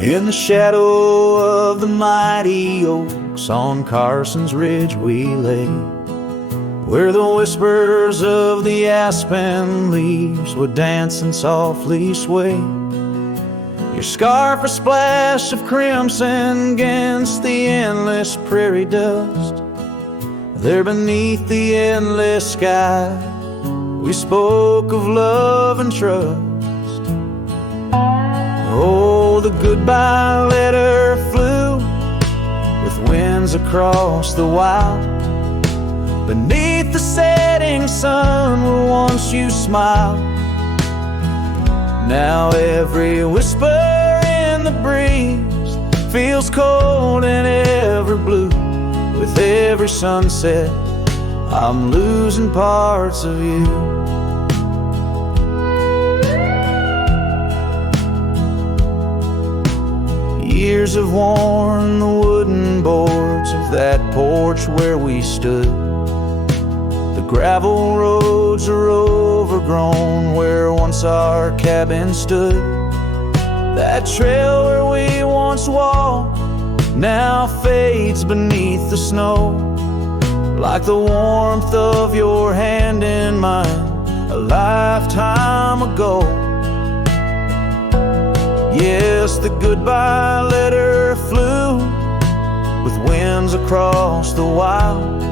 In the shadow of the mighty oaks on Carson's Ridge we lay, where the whispers of the aspen leaves would dance and softly sway. Your scarf a splash of crimson against the endless prairie dust. There beneath the endless sky we spoke of love and trust. Oh, the goodbye letter flew with winds across the wild. Beneath the setting sun where once you smiled. Now every whisper in the breeze feels cold and ever blue. With every sunset I'm losing parts of you. Years have worn the wooden boards of that porch where we stood. The gravel roads are overgrown where once our cabin stood. That trail where we once walked now fades beneath the snow, like the warmth of your hand in mine a lifetime ago. Yes, the goodbye letter flew with winds across the wild.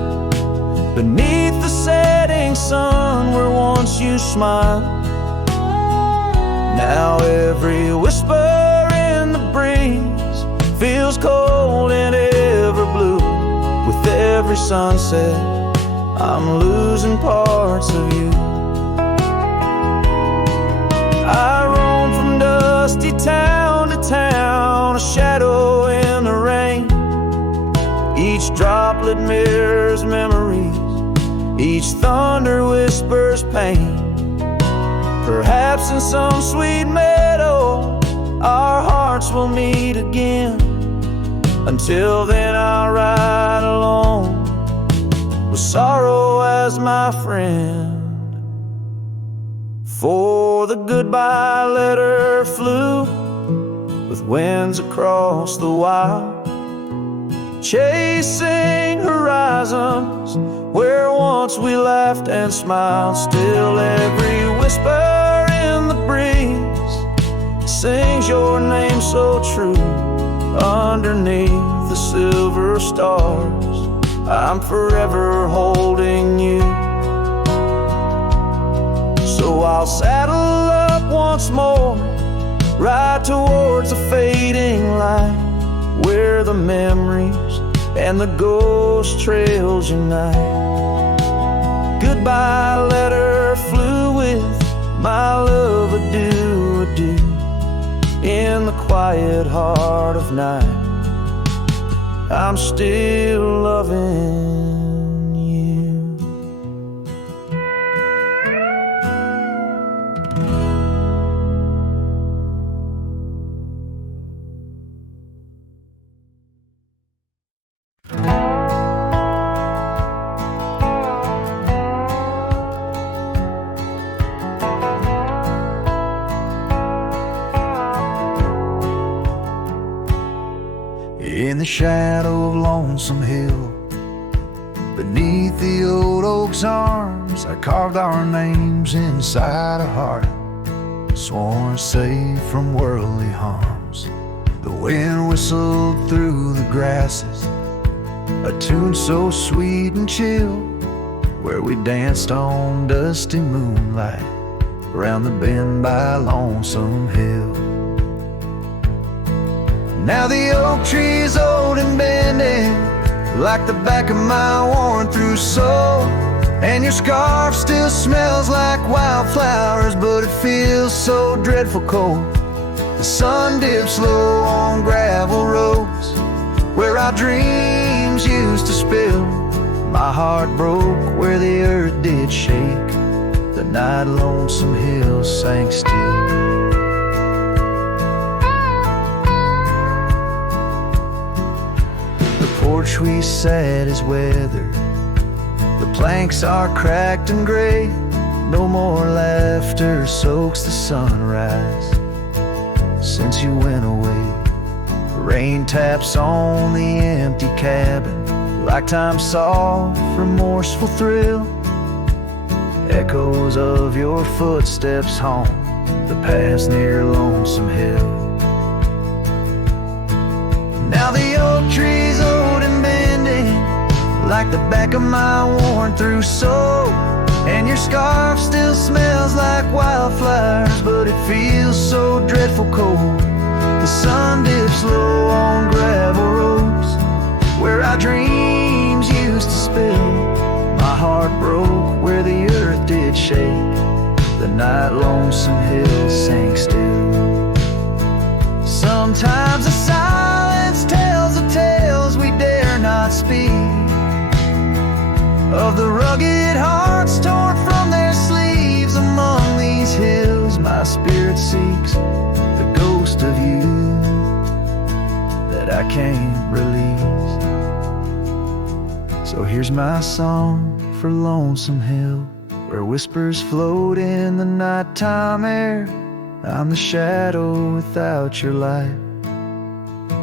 Beneath the setting sun where once you smiled. Now every whisper in the breeze feels cold and ever blue. With every sunset I'm losing parts of you. I roam from dusty town to town, a shadow in the rain. Each droplet mirrors memories, each thunder whispers pain. Perhaps in some sweet meadow our hearts will meet again. Until then I'll ride alone with sorrow as my friend. For the goodbye letter flew with winds across the wild, chasing horizons where once we laughed and smiled. Still every whisper in the breeze sings your name so true. Underneath the silver stars I'm forever holding you. So I'll saddle up once more, ride towards a fading light, where the memories and the ghost trails unite. Goodbye letter flew with my love, adieu, adieu. In the quiet heart of night I'm still loving. In the shadow of Lonesome Hill, beneath the old oak's arms, I carved our names inside a heart, sworn safe from worldly harms. The wind whistled through the grasses, a tune so sweet and chill, where we danced on dusty moonlight around the bend by Lonesome Hill. Now the oak tree's old and bending, like the back of my worn-through soul. And your scarf still smells like wildflowers, but it feels so dreadful cold. The sun dips low on gravel roads, where our dreams used to spill. My heart broke where the earth did shake, the night Lonesome Hill sank still. The porch we sat is weathered, the planks are cracked and gray. No more laughter soaks the sunrise since you went away. Rain taps on the empty cabin like time soft, remorseful thrill. Echoes of your footsteps haunt the path near Lonesome Hill. Now the oak tree's old and bending like the back of my worn-through soul, and your scarf still smells like wildflowers, but it feels so dreadful cold. The sun dips low on gravel roads where our dreams used to spill. My heart broke where the earth did shake the night Lonesome Hill sank still. Sometimes the silence tells the tales we dare not speak, of the rugged hearts torn from their sleeves. Among these hills my spirit seeks the ghost of you that I can't release. So here's my song for Lonesome Hill, where whispers float in the nighttime air. I'm the shadow without your light,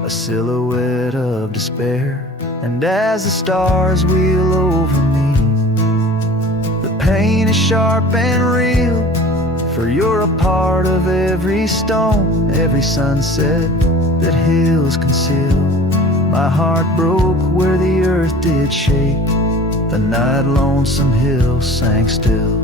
a silhouette of despair. And as the stars wheel over me, the pain is sharp and real, for you're a part of every stone, every sunset that hills conceal. My heart broke where the earth did shake the night Lonesome Hill sank still.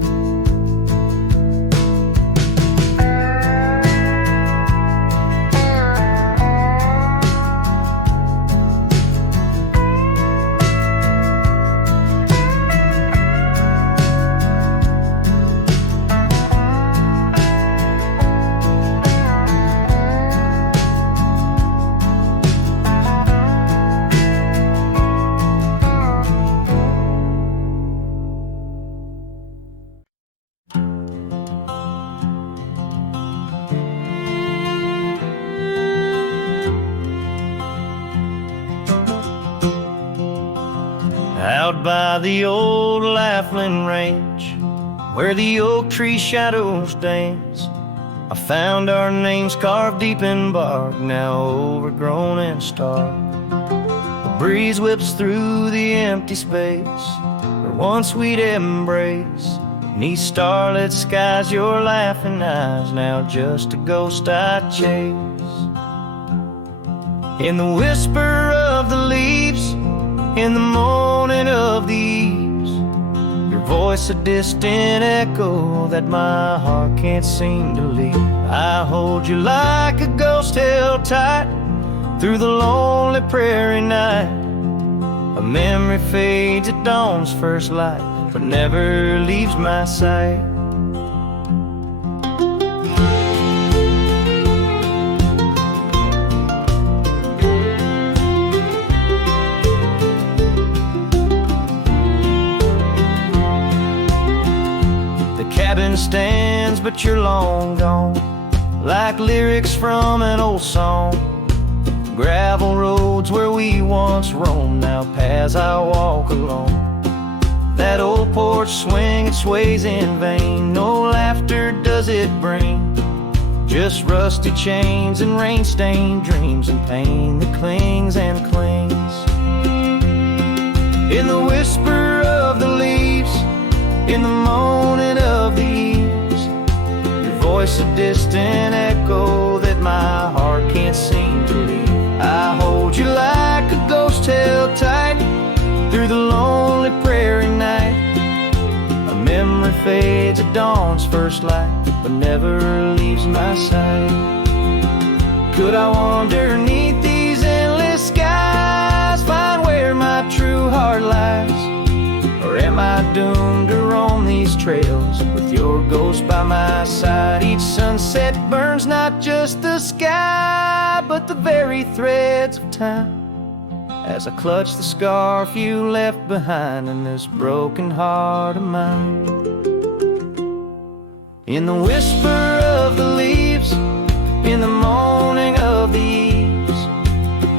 Out by the old Laughlin Range, where the oak tree shadows dance, I found our names carved deep in bark, now overgrown and stark. The breeze whips through the empty space where once we'd embrace. Neath starlit skies, your laughing eyes, now just a ghost I chase. In the whisper of the leaves, in the moaning of the eaves, your voice a distant echo that my heart can't seem to leave. I hold you like a ghost held tight through the lonely prairie night. A memory fades at dawn's first light, but never leaves my sight. Cabin stands, but you're long gone, like lyrics from an old song. Gravel roads where we once roamed, now paths I walk alone. That old porch swing, it sways in vain, no laughter does it bring, just rusty chains and rain-stained dreams and pain that clings and clings. In the whisper of the leaves, in the moaning of the eaves, your voice a distant echo that my heart can't seem to leave. I hold you like a ghost held tight through the lonely prairie night. A memory fades at dawn's first light, but never leaves my sight. Could I wander neath these endless skies, find where my true heart lies? Or am I doomed to roam these trails with your ghost by my side? Each sunset burns not just the sky, but the very threads of time, as I clutch the scarf you left behind in this broken heart of mine. In the whisper of the leaves, in the moaning of the eaves,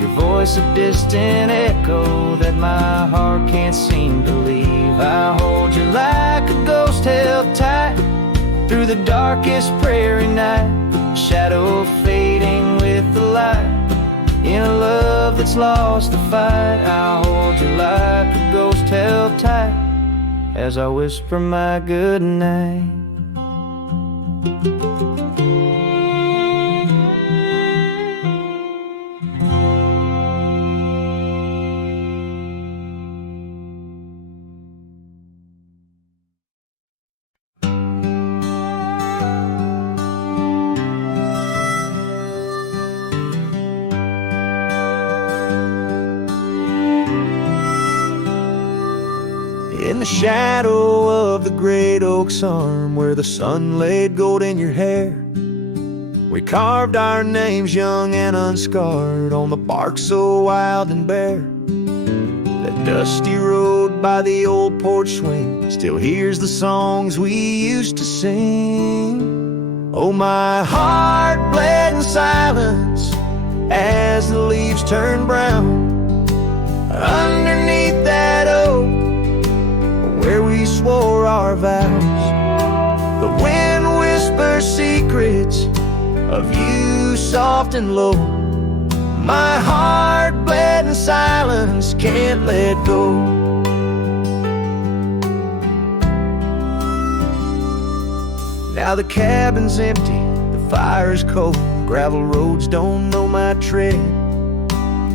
your voice a distant echo that my heart can't seem to leave. I hold you like a ghost held tight through the darkest prairie night, shadow fading with the light. In a love that's lost the fight, I'll hold you like a ghost held tight as I whisper my good night. In the shadow of the great oak's arm, where the sun laid gold in your hair, we carved our names young and unscarred on the bark so wild and bare. That dusty road by the old porch swing still hears the songs we used to sing. Oh, my heart bled in silence as the leaves turned brown underneath that oak where we swore our vows. The wind whispers secrets of you soft and low. My heart bled in silence, can't let go. Now the cabin's empty, the fire's cold, gravel roads don't know my tread.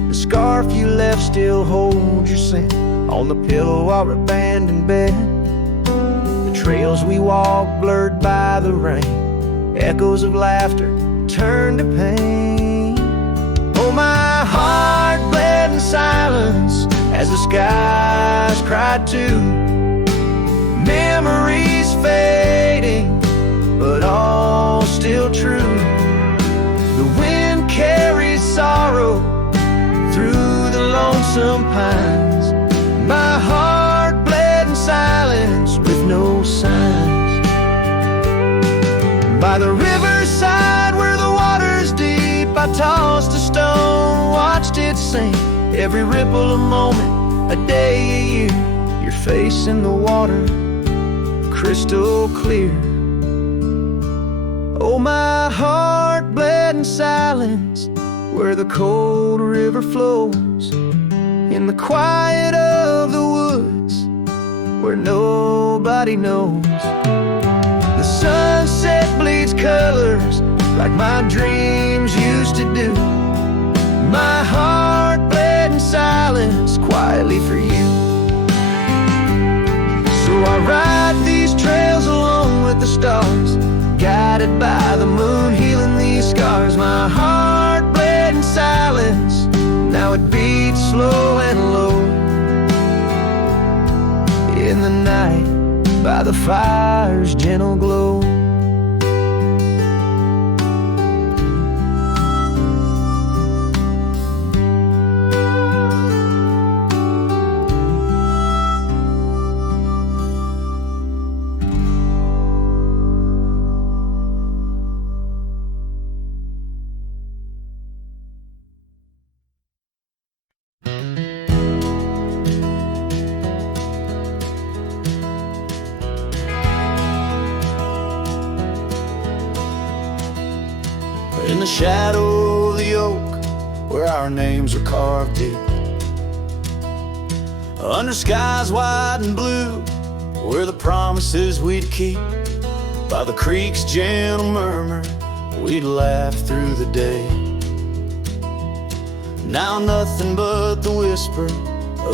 The scarf you left still holds your scent on the pillow of our abandoned bed. The trails we walked blurred by the rain, echoes of laughter turned to pain. Oh, my heart bled in silence as the skies cried too. Memories fading, but all still true. The wind carries sorrow through the lonesome pines. My heart bled in silence with no signs. By the riverside where the water's deep, I tossed a stone, watched it sink. Every ripple a moment, a day, a year. Your face in the water, crystal clear. Oh, my heart bled in silence where the cold river flows. In the quiet of the woods where nobody knows. The sunset bleeds colors like my dreams used to do. My heart bled in silence quietly for you. So I ride these trails along with the stars, guided by the moon healing these scars. My heart bled in silence, now it beats slow and low. In the night, by the fire's gentle glow. In the shadow of the oak, where our names were carved deep, under skies wide and blue, where the promises we'd keep, by the creek's gentle murmur, we'd laugh through the day. Now nothing but the whisper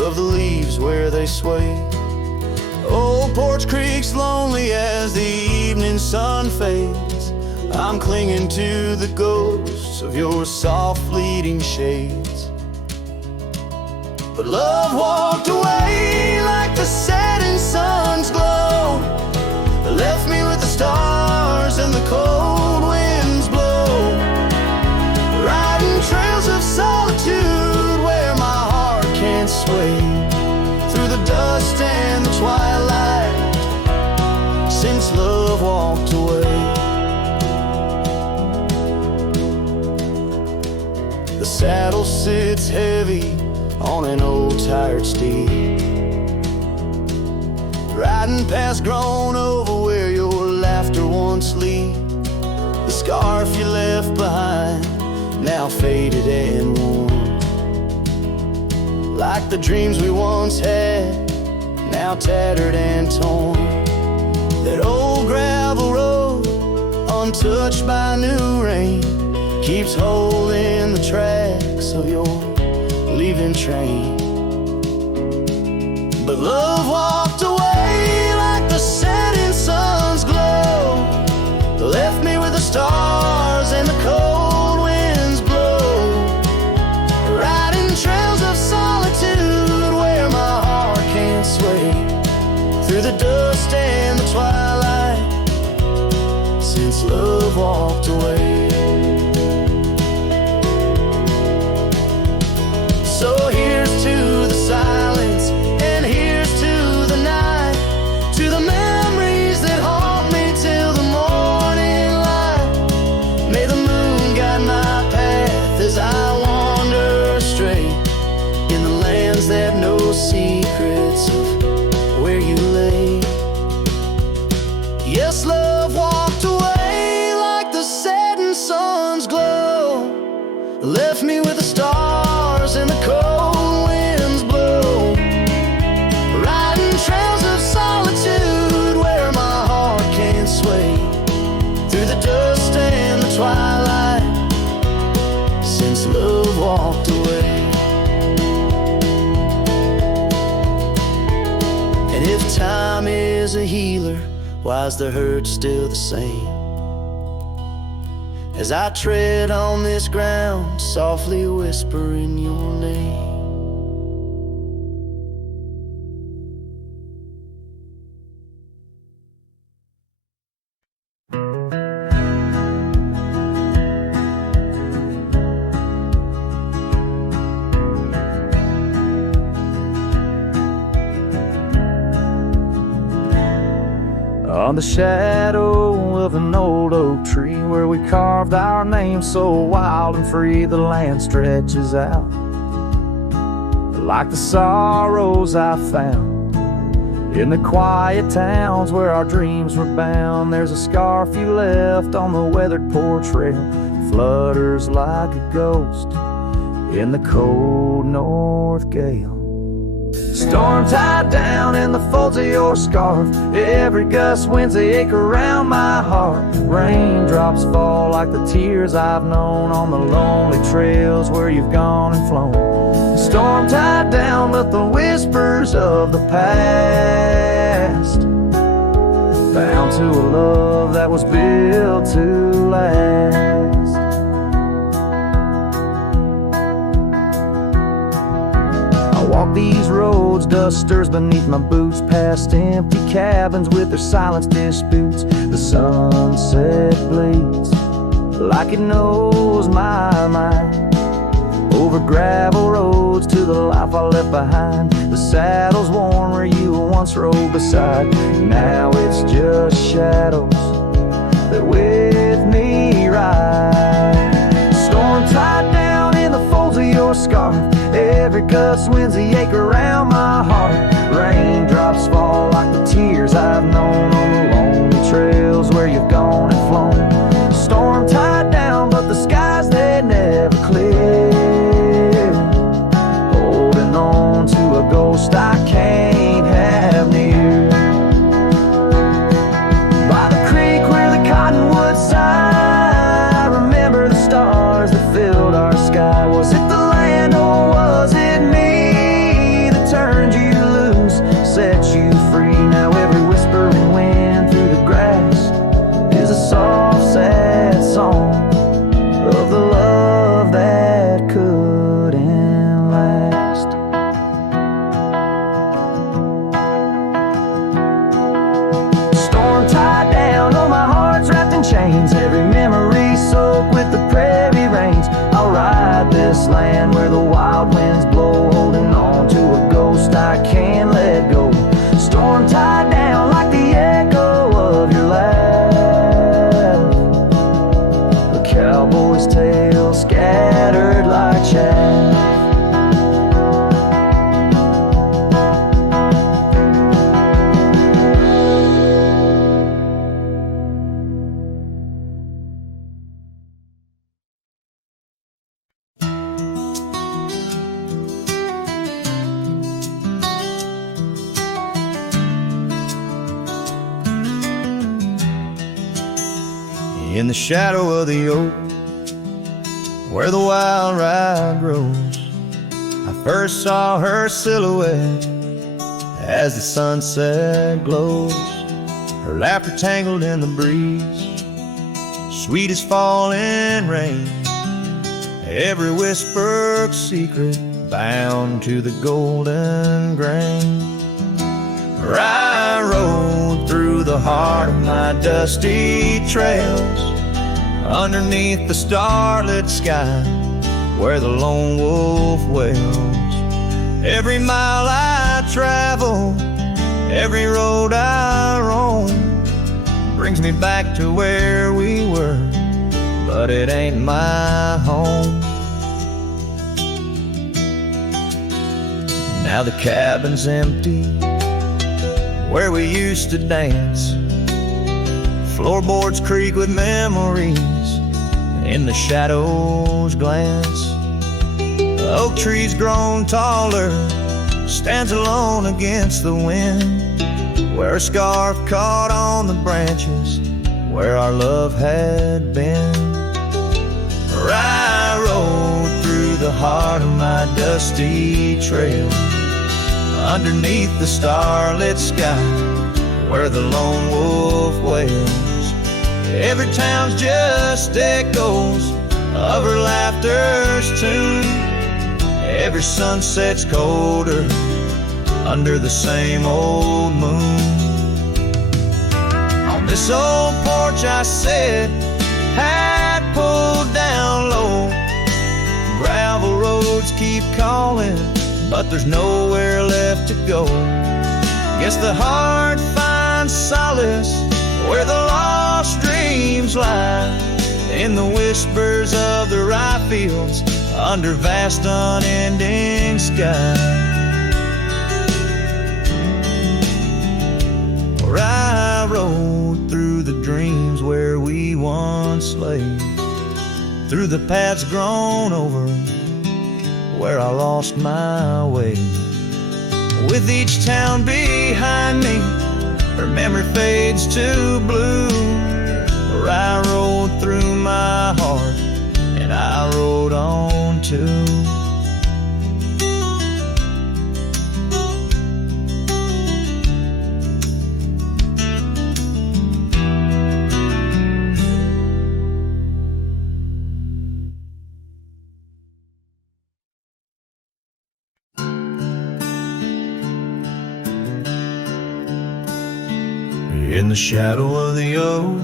of the leaves where they sway. Old Porch Creek's lonely as the evening sun fades. I'm clinging to the ghosts of your soft fleeting shades. But love walked away like the setting sun's glow, left me with the stars and the cold winds blow, riding trails of solitude where my heart can't sway, through the dust and the twilight, since love walked away. The saddle sits heavy on an old tired steed, riding past grown over where your laughter once lead. The scarf you left behind, now faded and worn, like the dreams we once had, now tattered and torn. That old gravel road, untouched by new rain, keeps holding the tracks of your leaving train. But love walked away like the setting sun's glow, left me with the stars and the cold winds blow, riding trails of solitude where my heart can't sway, through the dust and the twilight, since love walked away. So here's to the silence, and here's to the night, to the memories that haunt me till the morning light. May the moon guide my path as I wander astray, in the lands that know secrets of where you lay. Yes, love walked away like the setting sun's glow, left me with the stars and the cold winds blow, riding trails of solitude where my heart can't sway, through the dust and the twilight, since love walked away. And if time is a healer, why's the hurt still the same? As I tread on this ground, softly whispering your name. On the shadow of an old oak tree, where we carved our names so wild and free, the land stretches out like the sorrows I found in the quiet towns where our dreams were bound. There's a scarf you left on the weathered porch rail, flutters like a ghost in the cold north gale. Storm tied down in the folds of your scarf, every gust winds ache around my heart. Raindrops fall like the tears I've known on the lonely trails where you've gone and flown. Storm tied down, but the whispers of the past, bound to a love that was built to last. Walk these roads, dust stirs beneath my boots, past empty cabins with their silence disputes. The sunset bleeds like it knows my mind, over gravel roads to the life I left behind. The saddle's worn where you once rode beside, now it's just shadows that with me ride. Storm tied down in the folds of your scarf, every gust winds the ache around my heart. Raindrops fall like the tears I've known on the lonely trails where you've gone and flown. Storm tied down, but the skies they never clear, holding on to a ghost I can't have near. By the creek where the cottonwoods sigh, I remember the stars that filled our sky. Was it the land or was it me that turned you loose? In the shadow of the oak, where the wild rye grows, I first saw her silhouette as the sunset glows. Her laughter tangled in the breeze, sweet as falling rain, every whispered secret bound to the golden grain. I rode through the heart of my dusty trails, underneath the starlit sky where the lone wolf wails. Every mile I travel, every road I roam, brings me back to where we were, but it ain't my home. Now the cabin's empty where we used to dance, floorboards creak with memories, in the shadows glance. The oak tree's grown taller, stands alone against the wind, where a scarf caught on the branches where our love had been. I rode through the heart of my dusty trail, underneath the starlit sky where the lone wolf wails. Every town's just echoes of her laughter's tune, every sunset's colder under the same old moon. On this old porch I sat, hat pulled down low. Gravel roads keep calling, but there's nowhere left to go. Guess the heart finds solace where the lost dreams lie, in the whispers of the rye fields under vast unending sky. Where I rode through the dreams where we once lay, through the paths grown over where I lost my way. With each town behind me, her memory fades to blue, where I rode through my heart and I rode on too. In the shadow of the oak,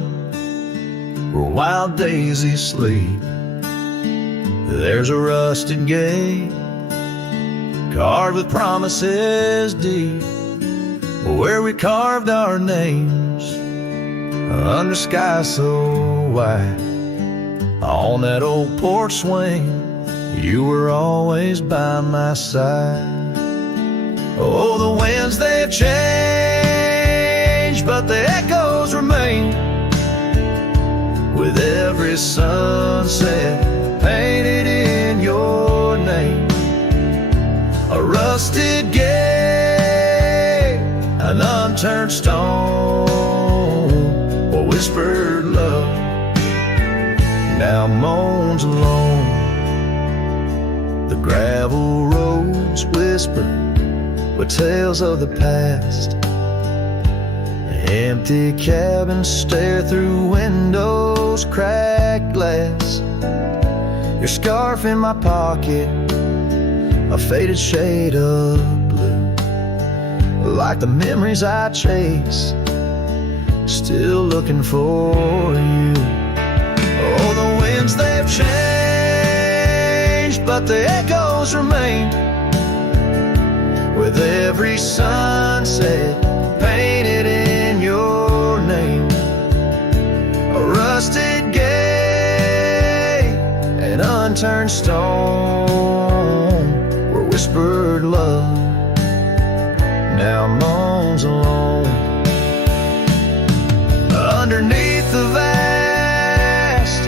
where wild daisies sleep, there's a rusted gate carved with promises deep, where we carved our names under sky so white. On that old porch swing, you were always by my side. Oh, the winds they've changed, but the echoes remain, with every sunset painted in your name. A rusted gate, an unturned stone, a whispered love now moans alone. The gravel roads whisper with tales of the past. Empty cabins stare through windows, cracked glass. Your scarf in my pocket, a faded shade of blue, like the memories I chase, still looking for you. Oh, the winds they've changed, but the echoes remain, with every sunset painted in your name. A rusted gate, an unturned stone, where whispered love now moans alone. Underneath the vast,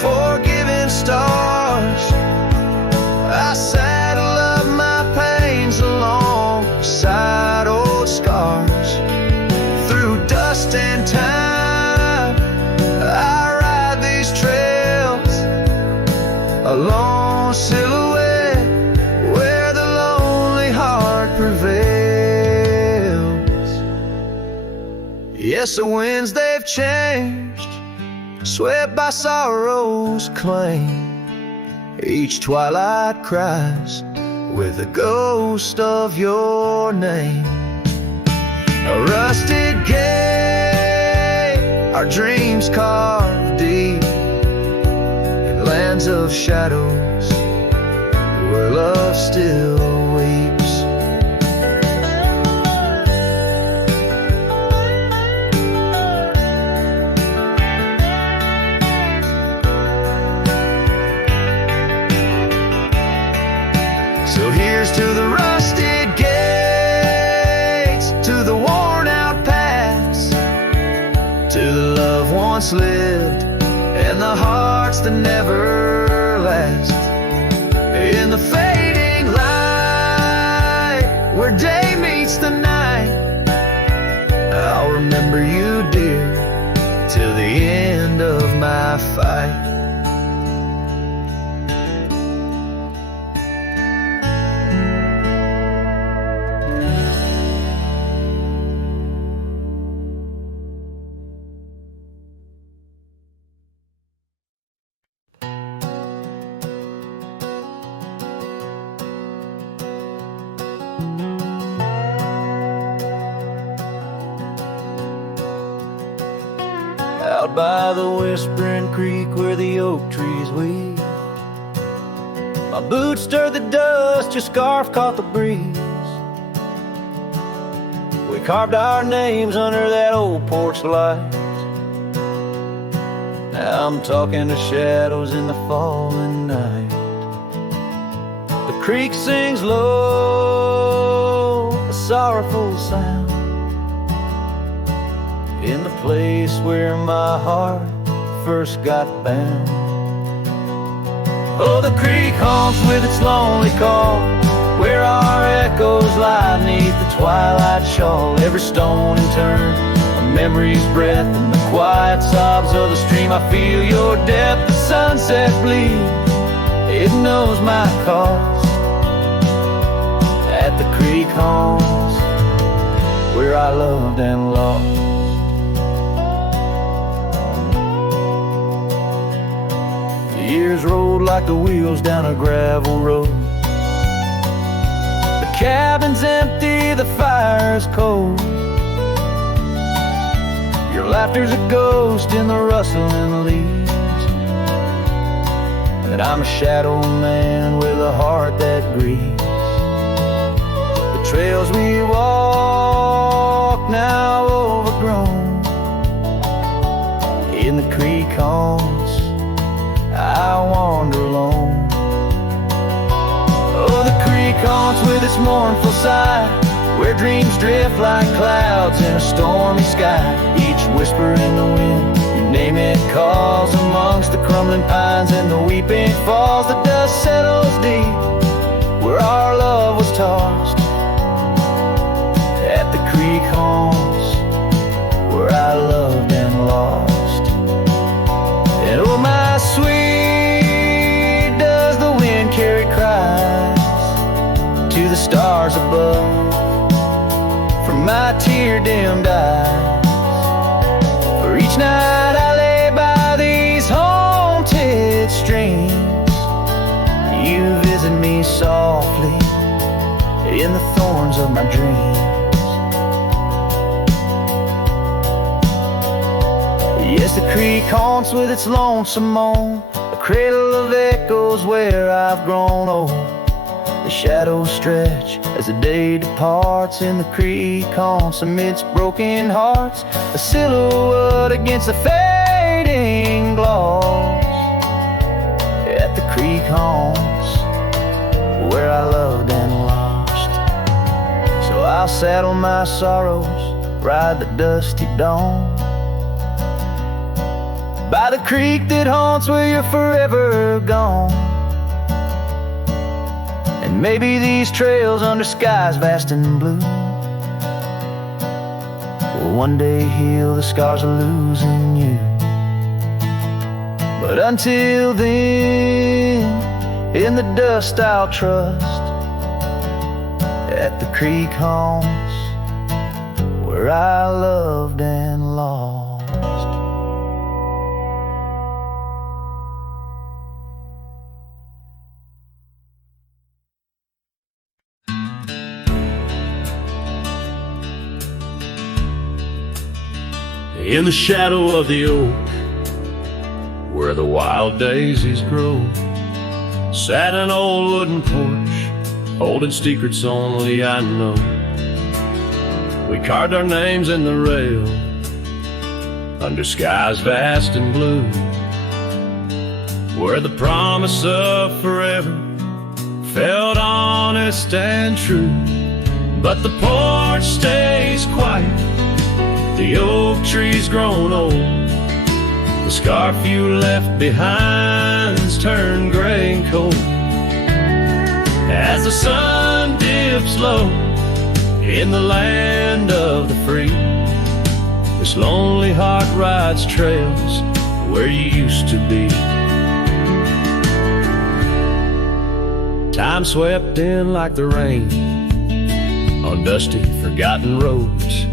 forgiving stars, I saddle up my pains alongside old scars. Through dust and time, I ride a lone silhouette where the lonely heart prevails. Yes, the winds they've changed, swept by sorrow's claim. Each twilight cries with the ghost of your name. A rusted gate, our dreams carved deep in lands of shadows where love still weeps. So here's to the rusted gates, to the worn out paths, to the love once lived and the hearts that never last. In the fading light where day meets the night, I'll remember you, dear, till the end of my fight. Out by the whispering creek where the oak trees weep, my boots stirred the dust, your scarf caught the breeze. We carved our names under that old porch light. Now I'm talking to shadows in the falling night. The creek sings low, a sorrowful sound, in the place where my heart first got bound. Oh, the creek haunts with its lonely call, where our echoes lie beneath the twilight shawl. Every stone and turn, a memory's breath, and the quiet sobs of the stream. I feel your depth, the sunset bleed, it knows my cost. At the creek haunts, where I loved and lost. Years rolled like the wheels down a gravel road. The cabin's empty, the fire's cold. Your laughter's a ghost in the rustling leaves. And I'm a shadow man with a heart that grieves. The trails we walk now overgrown. In the creek haunts I wander alone. Oh, the creek haunts with its mournful sigh, where dreams drift like clouds in a stormy sky. Each whisper in the wind, you name it, calls amongst the crumbling pines and the weeping falls. The dust settles deep where our love was tossed. At the creek haunts, where I loved and lost. And oh, my sweet, does the wind carry cries to the stars above from my tear-dimmed eyes? For each night I lay by these haunted streams, you visit me softly in the thorns of my dreams. Yes, the creek haunts with its lonesome moan, a cradle of echoes where I've grown old. The shadows stretch as the day departs. In the creek haunts amidst broken hearts, a silhouette against the fading gloss. At the creek haunts, where I loved and lost. So I'll saddle my sorrows, ride the dusty dawn, by the creek that haunts where you're forever gone. And maybe these trails under skies vast and blue will one day heal the scars of losing you. But until then, in the dust I'll trust, at the creek haunts where I loved and lost. In the shadow of the oak, where the wild daisies grow, sat an old wooden porch, holding secrets only I know. We carved our names in the rail, under skies vast and blue, where the promise of forever felt honest and true. But the porch stays quiet, the oak tree's grown old, the scarf you left behind's turned gray and cold. As the sun dips low in the land of the free, this lonely heart rides trails where you used to be. Time swept in like the rain on dusty, forgotten roads.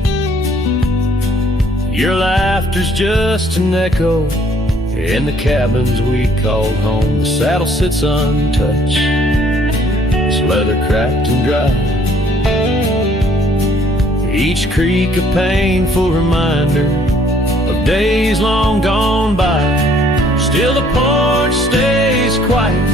Your laughter's just an echo in the cabins we called home. The saddle sits untouched, its leather cracked and dry, each creak a painful reminder of days long gone by. Still the porch stays quiet,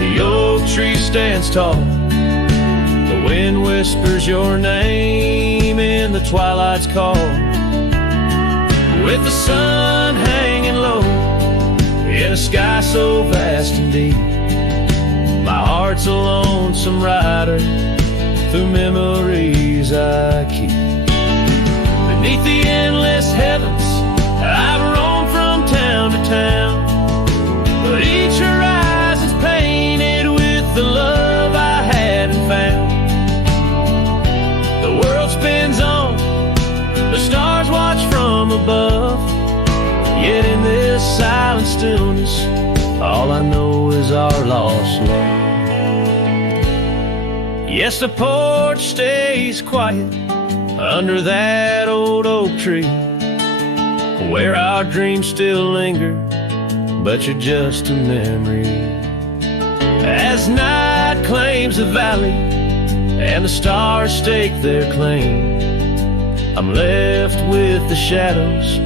the oak tree stands tall, the wind whispers your name in the twilight's call. With the sun hanging low in a sky so vast and deep, my heart's a lonesome rider through memories I keep. Beneath the endless heavens I've roamed from town to town, but each horizon's painted with the love I hadn't found. The world spins on, the stars watch from above, yet in this silent stillness all I know is our lost love. Yes, the porch stays quiet under that old oak tree, where our dreams still linger, but you're just a memory. As night claims the valley and the stars stake their claim, I'm left with the shadows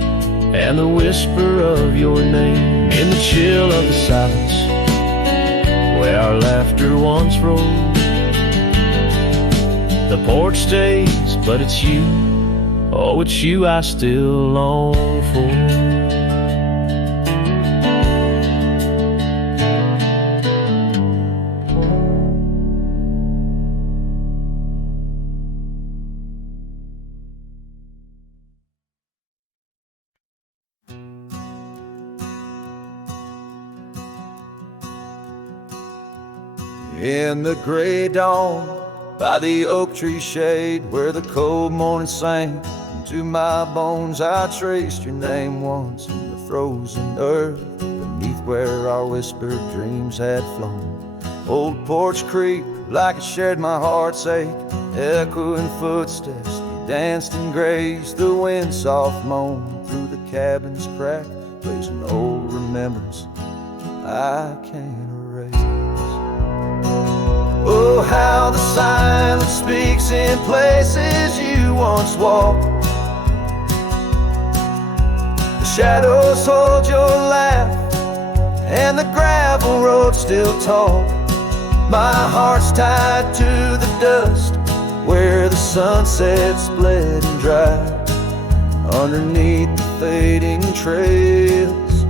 and the whisper of your name. In the chill of the silence, where our laughter once rolled, the porch stays, but it's you, oh, it's you I still long for. In the gray dawn, by the oak tree shade, where the cold morning sank into my bones, I traced your name once in the frozen earth, beneath where our whispered dreams had flown. Old Porch Creek, like it shared my heart's ache, echoing footsteps, we danced and grazed. The wind soft moaned through the cabin's crack, plays an old remembrance I can't erase. Oh, how the silence speaks in places you once walked. The shadows hold your laugh, and the gravel road still talk. My heart's tied to the dust, where the sunset bled and dried. Underneath the fading trails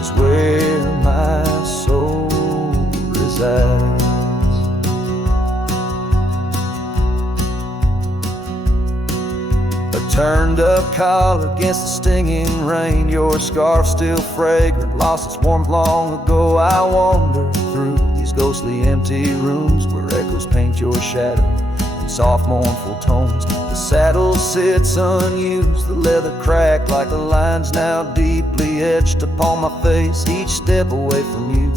is where my soul resides. Turned up collar against the stinging rain, your scarf still fragrant, lost its warmth long ago. I wander through these ghostly empty rooms where echoes paint your shadow in soft mournful tones. The saddle sits unused, the leather cracked like the lines now deeply memory etched upon my face. Each step away from you,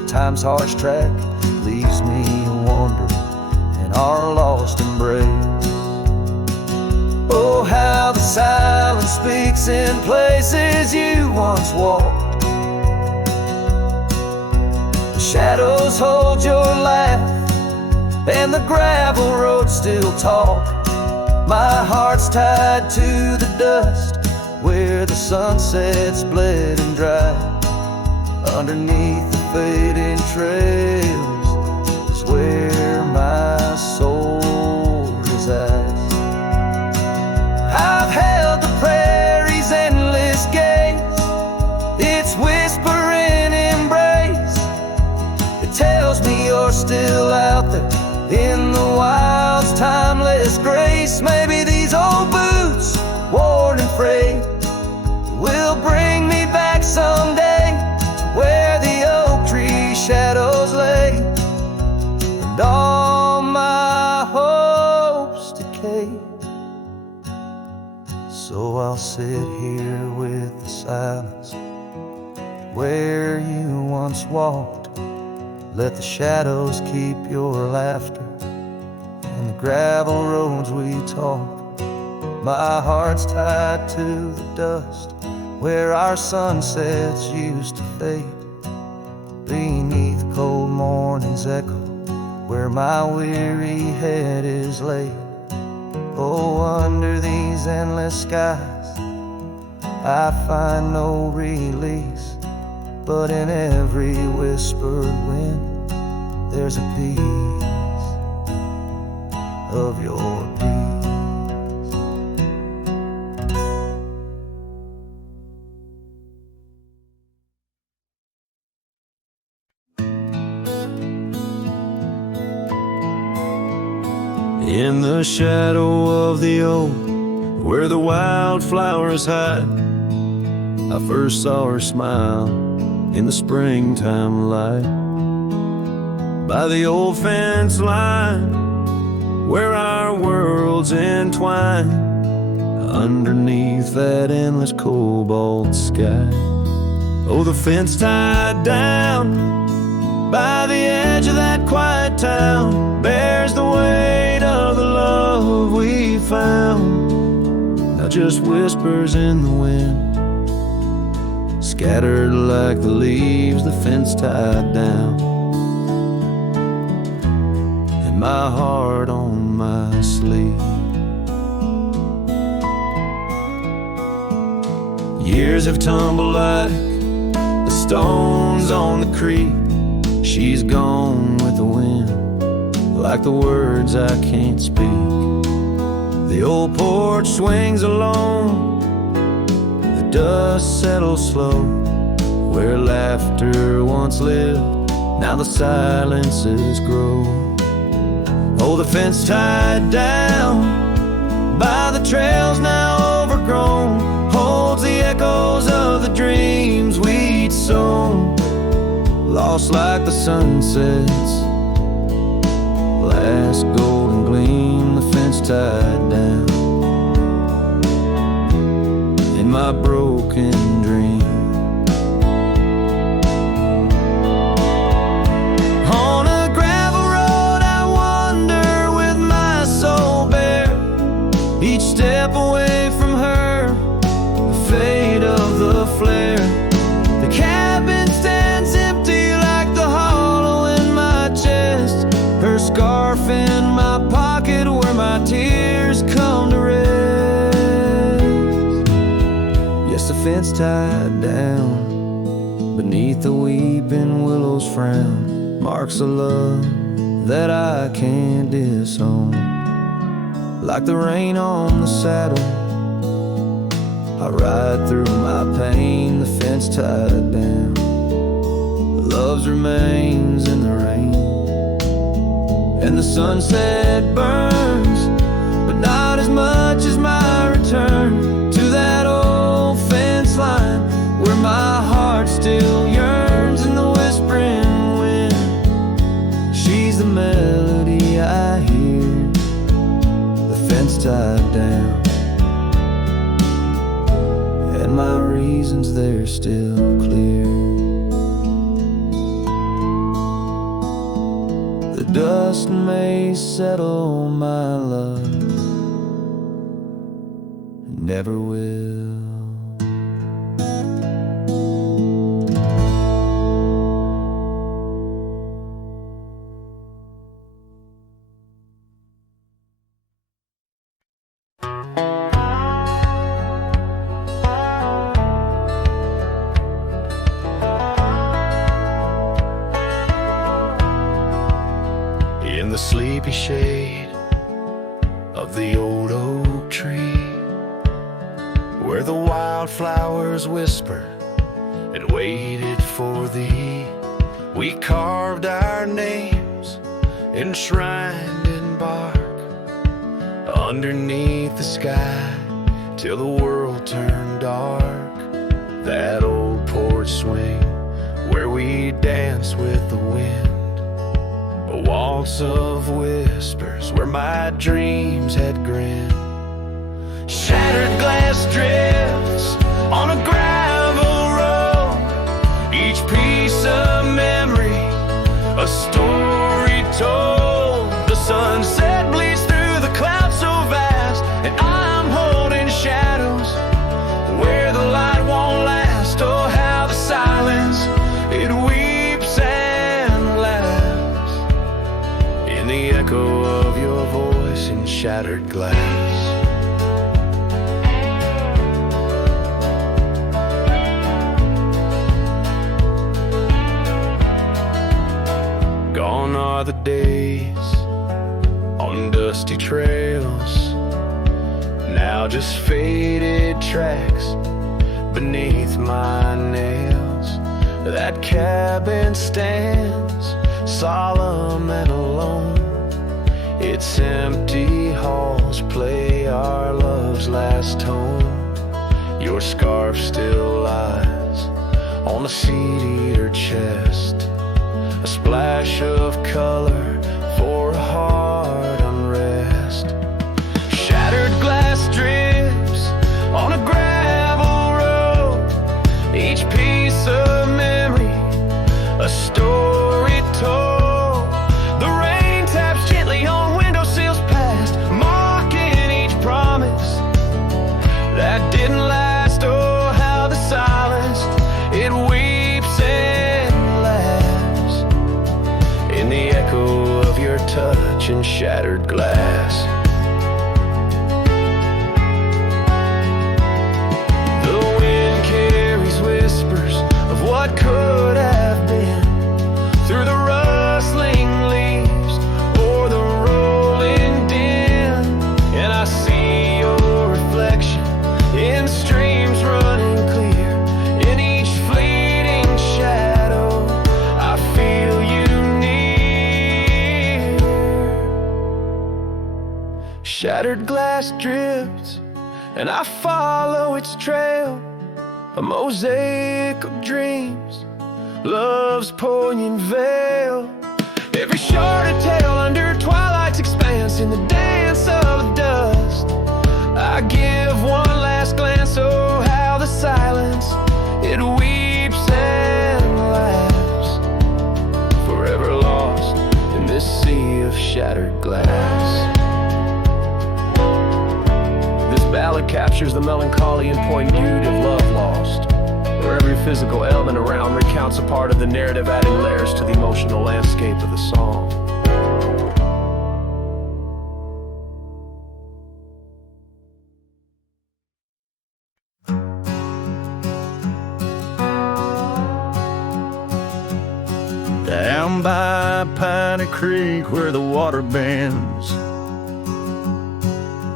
the time's harsh track leaves me wandering in our lost embrace. Oh, how the silence speaks in places you once walked. The shadows hold your laugh, and the gravel roads still talk. My heart's tied to the dust where the sunsets bled and dried. Underneath the fading trails is where my soul resides. I've held the prairie's endless gaze, its whispering embrace. It tells me you're still out there in the wild's timeless grace. Maybe these old boots, worn and frayed, will bring me back someday to where the oak tree shadows lay, and all my hopes decay. So I'll sit here with the silence where you once walked. Let the shadows keep your laughter and the gravel roads we talk. My heart's tied to the dust where our sunsets used to fade. Beneath cold morning's echo where my weary head is laid. Oh, under these endless skies I find no release, but in every whispered wind there's a piece of your peace. In the shadow of the oak, where the wildflowers hide, I first saw her smile in the springtime light. By the old fence line, where our worlds entwine, underneath that endless cobalt sky. Oh, the fence tied down by the edge of that quiet town bears the weight of the love we found. Now just whispers in the wind, scattered like the leaves the fence tied down, and my heart on my sleeve. Years have tumbled like the stones on the creek. She's gone with the wind, like the words I can't speak. The old porch swings alone, the dust settles slow. Where laughter once lived, now the silences grow. Oh, the fence tied down by the trails now overgrown holds the echoes of the dreams we'd sown. Lost like the sunset's last golden gleam, the fence tied down in my broken dream. On a gravel road I wander with my soul bare, each step away from her, the fade of the flare. The cabin stands empty like the hollow in my chest, her scarf in my pocket where my tears come to rest. Yes, the fence tied down beneath the weeping willow's frown marks a love that I can't disown. Like the rain on the saddle, I ride through my pain, the fence tied down. Love's remains in the rain, and the sunset burns, but not as much as my return to that old fence line where my heart still yearns in the whispering wind. She's the melody I hear, the fence tied down, and my reasons they're still clear. The dust may settle, my love, never will. In the sleepy shade of the old oak tree, where the wildflowers whispered and waited for thee, we carved our names enshrined in bark underneath the sky till the world turned dark. That old porch swing where we danced with the wind, a waltz of whispers where my dreams had grinned. Shattered glass drifts on a gravel road, each piece of memory, a story told. The sunset bleeds through the clouds so vast, and I'm holding shadows where the light won't last. Oh, how the silence, it weeps and laughs in the echo of your voice in shattered glass. Gone are the days on dusty trails, now just faded tracks beneath my nails. That cabin stands solemn and alone, its empty halls play our love's last tone. Your scarf still lies on the seat-eater chest, a splash of color for a heart unrest. Shattered glass drips on a gravel road, each piece of memory, a story told. The rain taps gently on windowsills past, mocking each promise that didn't last. Oh, how the silence, it weeps and laughs in the echo of your touch and shattered glass. The wind carries whispers of what could have been through the rustling leaves or the rolling din, and I see your reflection in streams running clear. In each fleeting shadow, I feel you near. Shattered glass drifts, and I follow its trail, a mosaic of dreams, love's poignant veil. Every sharded tale under twilight's expanse, in the dance of dust, I give one last glance. Oh, how the silence, it weeps and laughs, forever lost in this sea of shattered glass. This ballad captures the melancholy and poignant beauty of love lost, where every physical element around recounts a part of the narrative, adding layers to the emotional landscape of the song. Down by Piney Creek where the water bends,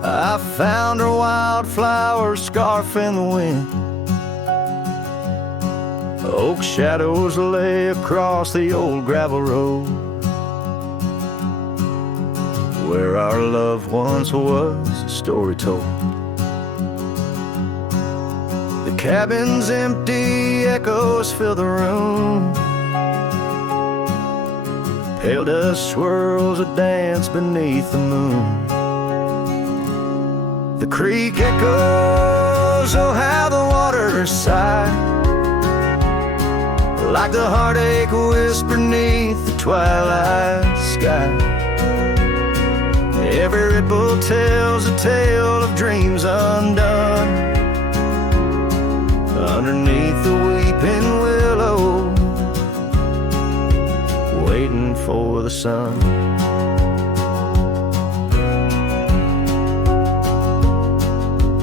I found her wildflower scarf in the wind. Oak shadows lay across the old gravel road, where our love once was a story told. The cabin's empty, echoes fill the room, pale dust swirls a dance beneath the moon. The creek echoes echoes, oh how the waters sigh, like the heartache whisper neath the twilight sky. Every ripple tells a tale of dreams undone, underneath the weeping willow, waiting for the sun.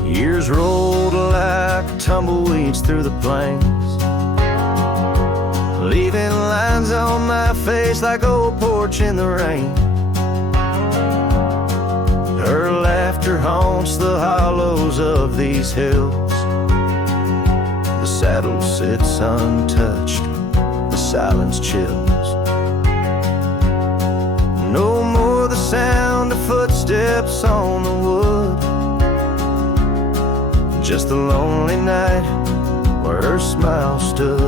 Years rolled like tumbleweeds through the plains, leaving lines on my face like old porch in the rain. Her laughter haunts the hollows of these hills. The saddle sits untouched, the silence chills. No more the sound of footsteps on the wood, just the lonely night where her smile stood.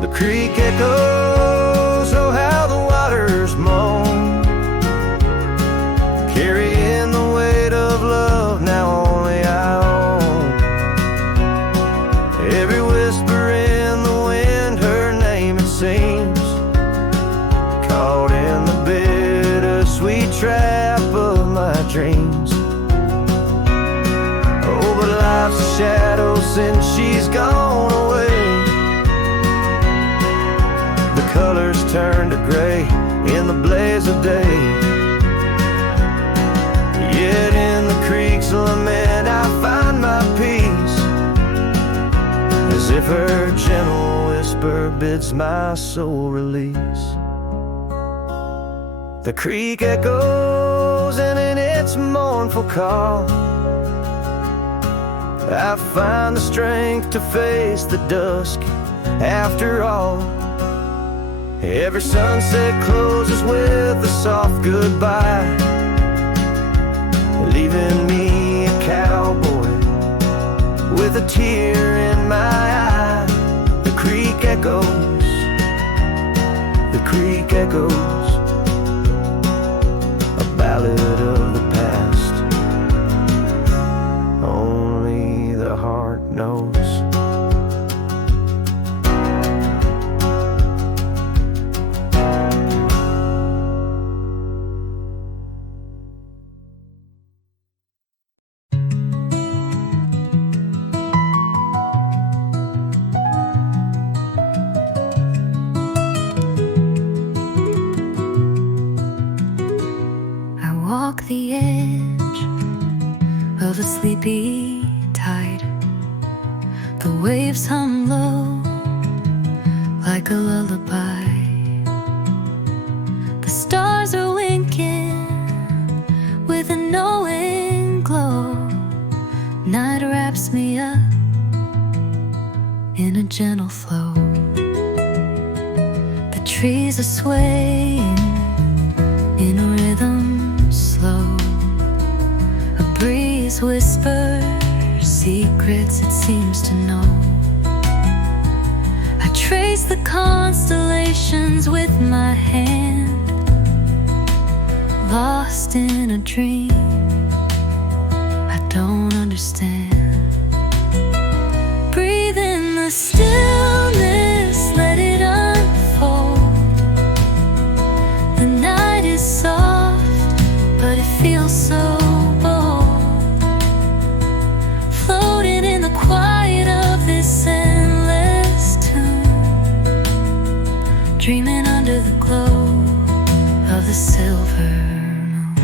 The creek echoes, oh how the waters moan, carrying the weight of love now only I own. Every whisper in the wind, her name it seems, caught in the bittersweet trap of my dreams. Oh, but life's a shadow since she's gone away. The colors turn to gray in the blaze of day. Yet in the creek's lament I find my peace, as if her gentle whisper bids my soul release. The creek echoes, and in its mournful call I find the strength to face the dusk after all. Every sunset closes with a soft goodbye, leaving me a cowboy with a tear in my eye. The creek echoes, the creek echoes, a ballad of the past only the heart knows. The edge of a sleepy tide, the waves hum low like a lullaby. The stars are winking with a knowing glow. Night wraps me up in a gentle flow. The trees are swaying in a rhythm slow. A breeze whispers secrets it seems to know. I trace the constellations with my hand, lost in a dream I don't understand. Breathe in the stillness, let it unfold. The night is soft, but it feels so bold, floating in the quiet of this endless tune, dreaming under the glow of the silver moon.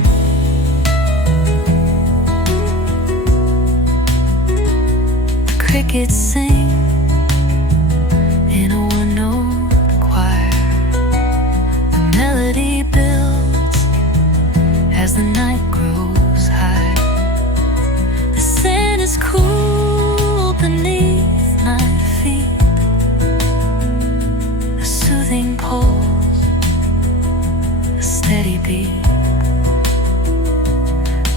The crickets sing in a one-note choir. The melody builds as the night grows high. The sand is cool beneath my feet. A soothing pulse, a steady beat.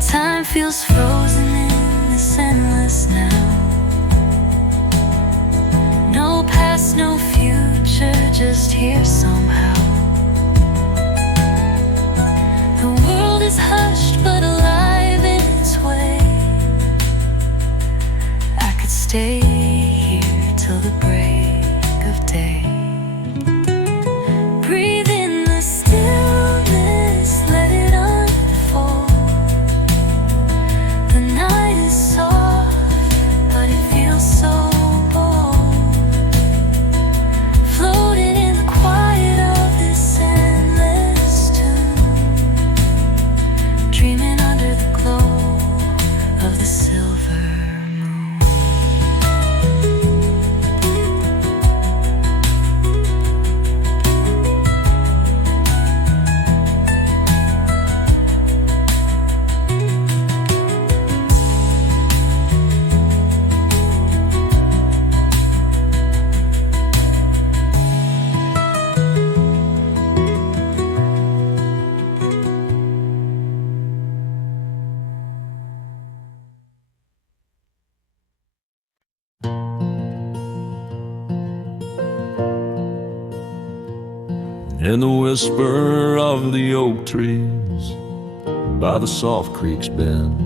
Time feels frozen in this endless now. No past, no future, just here somehow. The world is hushed but alive in its way. stay here till the break of day. Breathe in the stillness, let it unfold. The night is soft, but it feels so bold. Floating in the quiet of this endless tune, dreaming under the glow of the silver moon. In the whisper of the oak trees by the soft creek's bend,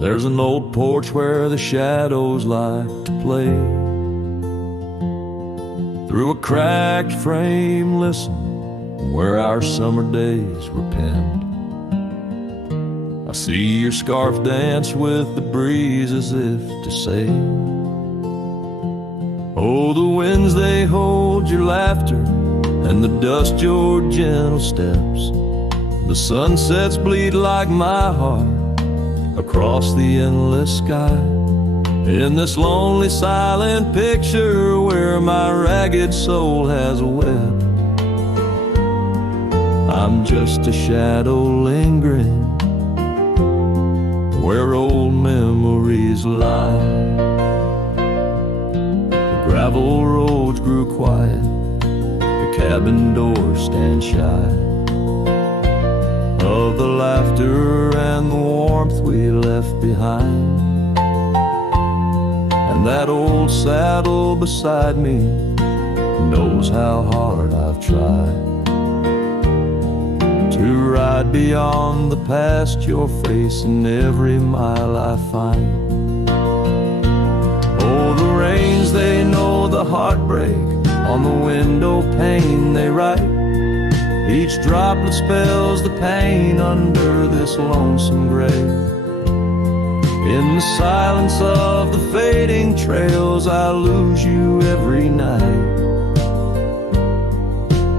there's an old porch where the shadows like to play. Through a cracked frame, listen where our summer days were penned. I see your scarf dance with the breeze as if to say, oh, the winds, they hold your laughter, and the dust your gentle steps. The sunsets bleed like my heart across the endless sky. In this lonely silent picture where my ragged soul has wept, I'm just a shadow lingering where old memories lie. Gravel roads grew quiet, the cabin doors stand shy of the laughter and the warmth we left behind. And that old saddle beside me knows how hard I've tried to ride beyond the past you're facing every mile I find. Oh, the rains, they know the heartbreak on the window pane they write. Each droplet spells the pain under this lonesome grave. In the silence of the fading trails, I lose you every night,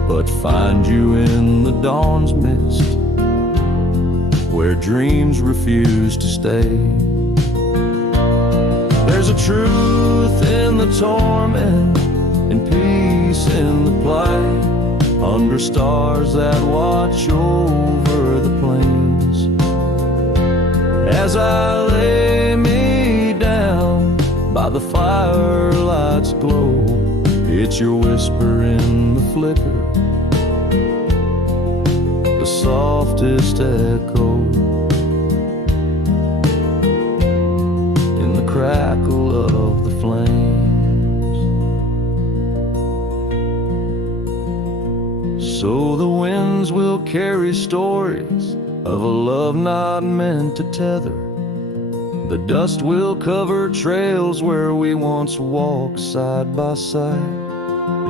but find you in the dawn's mist where dreams refuse to stay. There's a truth in the torment and peace in the plight, under stars that watch over the plains. As I lay me down by the firelight's glow, it's your whisper in the flicker, the softest echo in the crackle of the flames. So the winds will carry stories of a love not meant to tether. The dust will cover trails where we once walked side by side.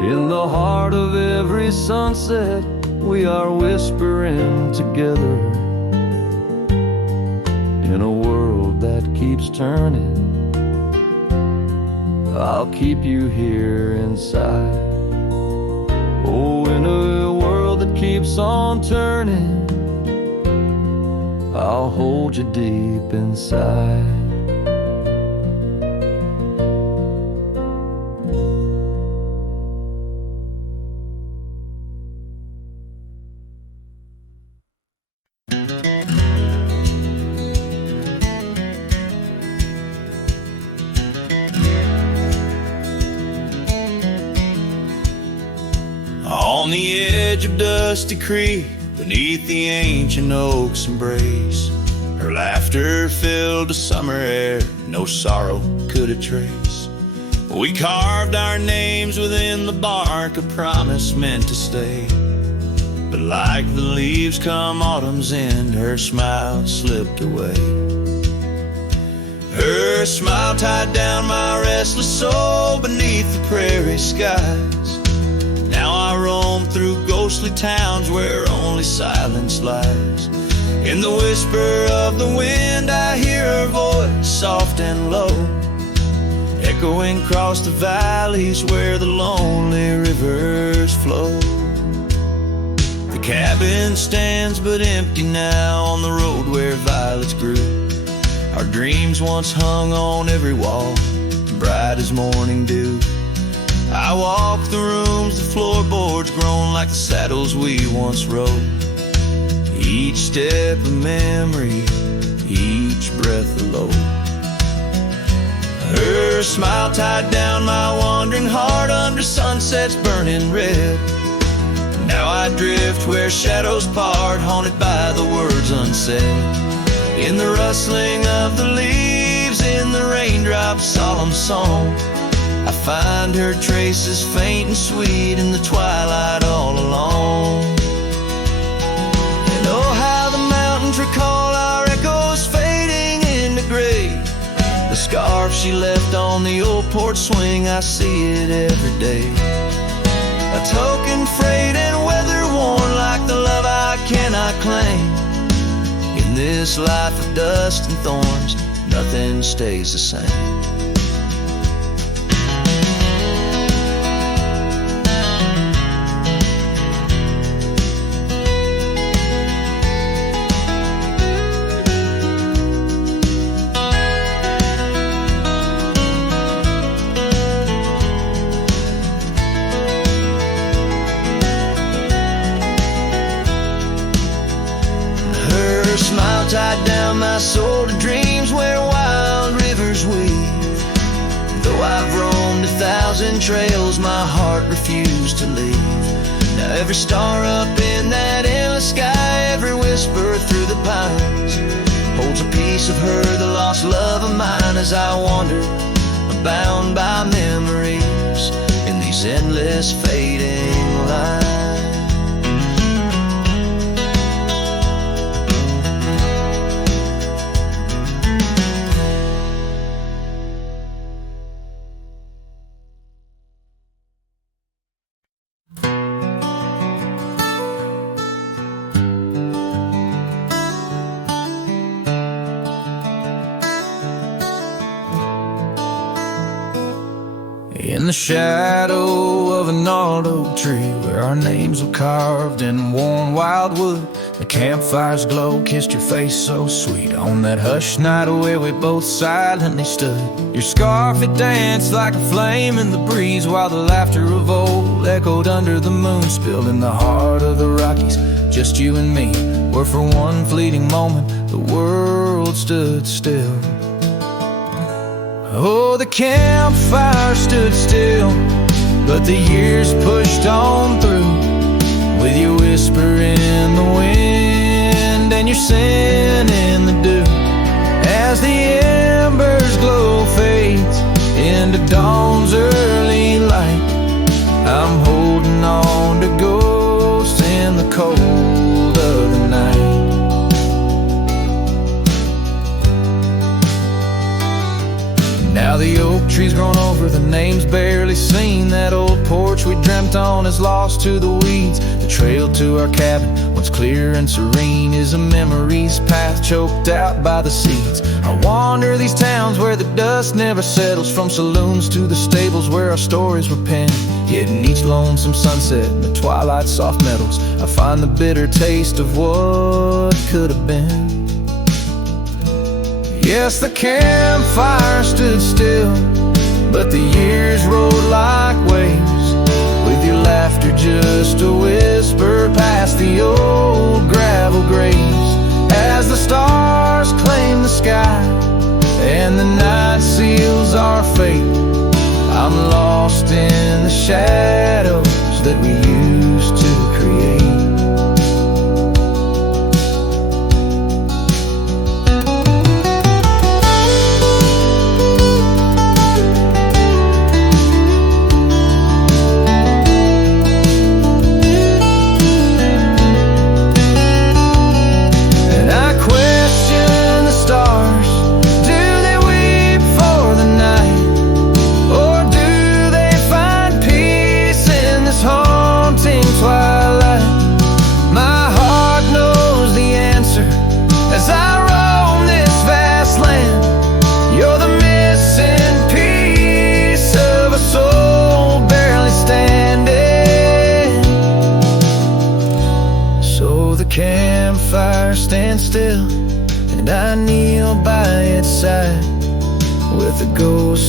In the heart of every sunset, we are whispering together. In a world that keeps turning, I'll keep you here inside. Oh, in a world that keeps on turning, I'll hold you deep inside. On the edge of Dusty Creek, beneath the ancient oak's embrace, her laughter filled the summer air, no sorrow could it trace. We carved our names within the bark, a promise meant to stay. But like the leaves come autumn's end, her smile slipped away. Her smile tied down my restless soul beneath the prairie skies. Now I roam through ghostly towns where only silence lies. In the whisper of the wind I hear her voice, soft and low, echoing across the valleys where the lonely rivers flow. The cabin stands but empty now on the road where violets grew. Our dreams once hung on every wall, bright as morning dew. I walk the rooms, the floorboards grown like the saddles we once rode. Each step a memory, each breath a load. Her smile tied down my wandering heart under sunsets burning red. Now I drift where shadows part, haunted by the words unsaid. In the rustling of the leaves, in the raindrops' solemn song, I find her traces faint and sweet in the twilight all alone. And oh, how the mountains recall our echoes fading into gray. The scarf she left on the old porch swing, I see it every day. A token frayed and weather worn like the love I cannot claim. In this life of dust and thorns, nothing stays the same. Tied down my soul to dreams where wild rivers weave. Though I've roamed 1,000 trails, my heart refused to leave. Now every star up in that endless sky, every whisper through the pines, holds a piece of her, the lost love of mine. As I wander, bound by memories in these endless fading lines. In the shadow of a gnarled oak tree, where our names were carved in worn wild wood, the campfire's glow kissed your face so sweet. On that hushed night where we both silently stood, your scarf it danced like a flame in the breeze, while the laughter of old echoed under the moon, spilled in the heart of the Rockies. Just you and me, where for one fleeting moment the world stood still. Oh, the campfire stood still, but the years pushed on through, with your whisper in the wind and your sin in the dew. As the embers glow fades into dawn's early light, I'm holding on to ghosts in the cold of the night. Now the oak tree's grown over, the name's barely seen. That old porch we dreamt on is lost to the weeds. The trail to our cabin, once clear and serene, is a memory's path choked out by the seeds. I wander these towns where the dust never settles, from saloons to the stables where our stories were penned. Yet in each lonesome sunset, in the twilight's soft metals, I find the bitter taste of what could have been. Yes, the campfire stood still, but the years rolled like waves, with your laughter just a whisper past the old gravel graves. As the stars claim the sky and the night seals our fate, I'm lost in the shadows that we used to create.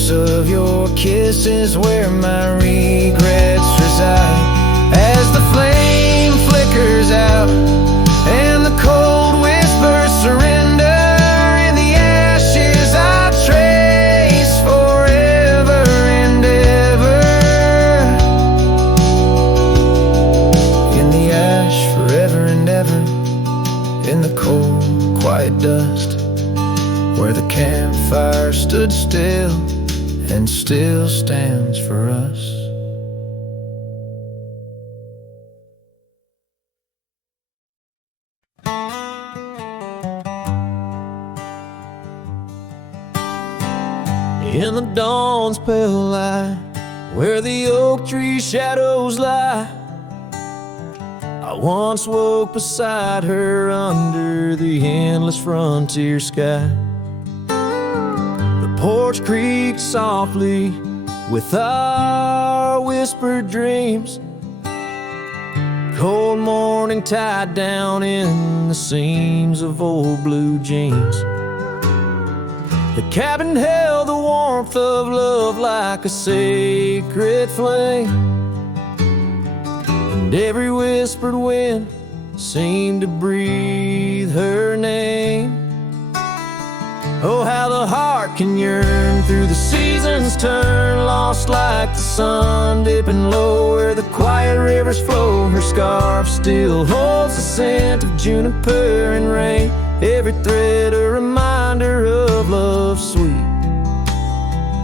echoes of your kisses where my regrets reside. As the flame flickers out and the cold whispers surrender, in the ashes I trace forever and ever. In the ash forever and ever. In the cold, quiet dust where the campfire stood still and still stands for us. In the dawn's pale light, where the oak tree shadows lie, I once woke beside her under the endless frontier sky. The porch creaked softly with our whispered dreams. Cold morning tied down in the seams of old blue jeans. The cabin held the warmth of love like a sacred flame, and every whispered wind seemed to breathe her name. Oh, how the heart can yearn through the seasons turn, lost like the sun dipping low where the quiet rivers flow. Her scarf still holds the scent of juniper and rain, every thread a reminder of love's sweet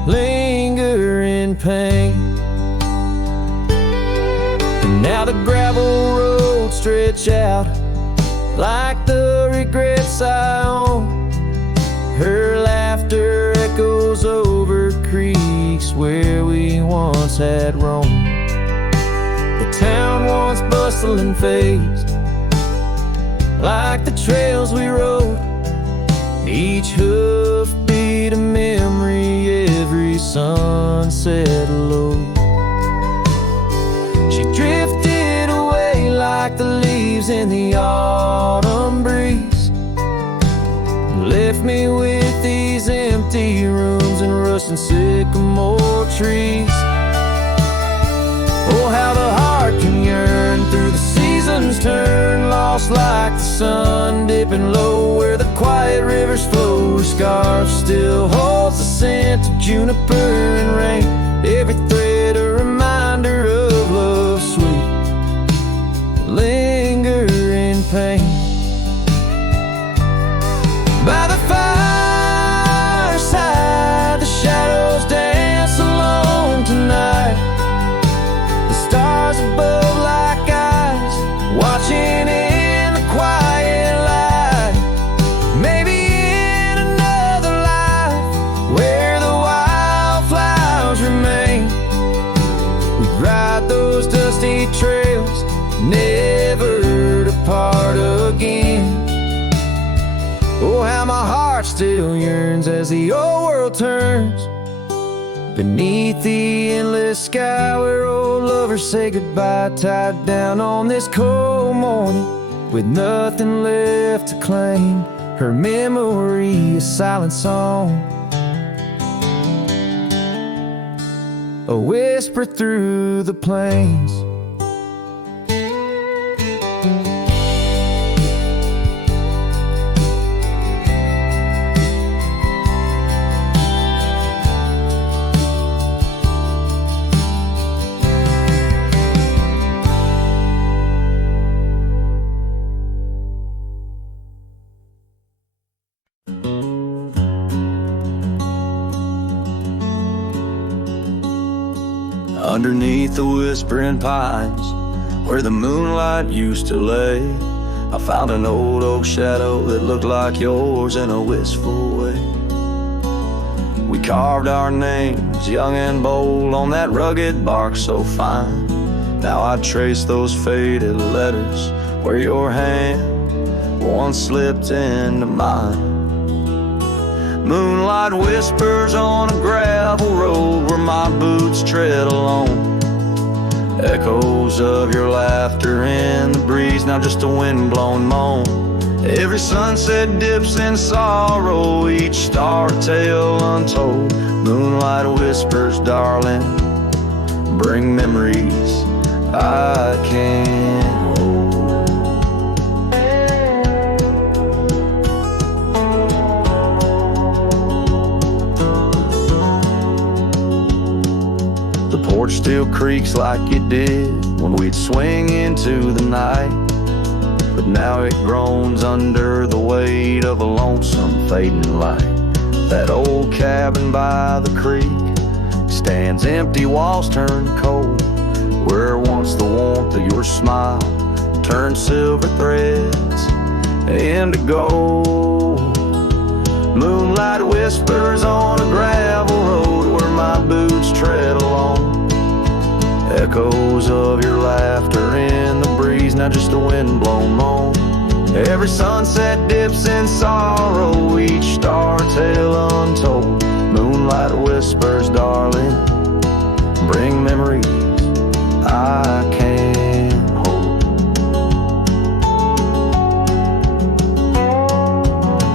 lingering pain. And now the gravel roads stretch out like the regrets I own. Her laughter echoes over creeks where we once had roamed. The town once bustling fades like the trails we rode, each hoof beat a memory, every sunset low. She drifted away like the leaves in the autumn breeze, left me with these empty rooms and rusting sycamore trees. Oh, how the heart can yearn through the seasons turn, lost like the sun dipping low where the quiet rivers flow. Her scarf still holds the scent of juniper and rain, every thread a reminder of love's sweet lingering pain. By the fireside, the shadows dance alone tonight, the stars above like eyes watching in the quiet light. Maybe in another life where the wildflowers remain, we'd ride those dusty trails, never to part again. Oh, how my heart still yearns as the old world turns beneath the endless sky where old lovers say goodbye, tied down on this cold morning with nothing left to claim. Her memory a silent song, a whisper through the plains. Underneath the whispering pines, where the moonlight used to lay, I found an old oak shadow that looked like yours in a wistful way. We carved our names, young and bold, on that rugged bark so fine. Now I trace those faded letters where your hand once slipped into mine. Moonlight whispers on a gravel road where my boots tread alone. Echoes of your laughter in the breeze, now just a wind-blown moan. Every sunset dips in sorrow, each star tale untold. Moonlight whispers, darling, bring memories I can't hold. The porch still creaks like it did when we'd swing into the night, but now it groans under the weight of a lonesome fading light. That old cabin by the creek stands empty, walls turn cold, where once the warmth of your smile turned silver threads into gold. Moonlight whispers on a gravel road where my boots tread along. Echoes of your laughter in the breeze, not just a wind-blown moan. Every sunset dips in sorrow, each star tale untold. Moonlight whispers, darling, bring memories I can't hold.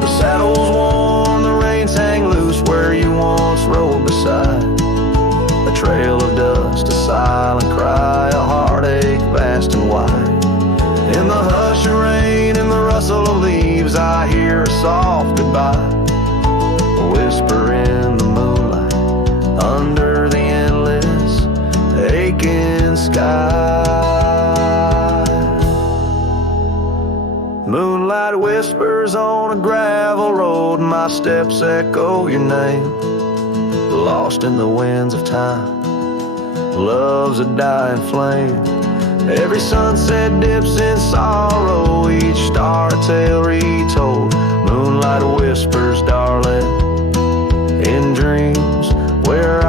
The saddle's worn, the reins hang loose where you once rode beside. A trail of dust, a silent cry, a heartache vast and wide. In the hush of rain and the rustle of leaves, I hear a soft goodbye, a whisper in the moonlight under the endless aching sky. Moonlight whispers on a gravel road, my steps echo your name. Lost in the winds of time, love's a dying flame. Every sunset dips in sorrow, each star tale retold. Moonlight whispers, darling, in dreams where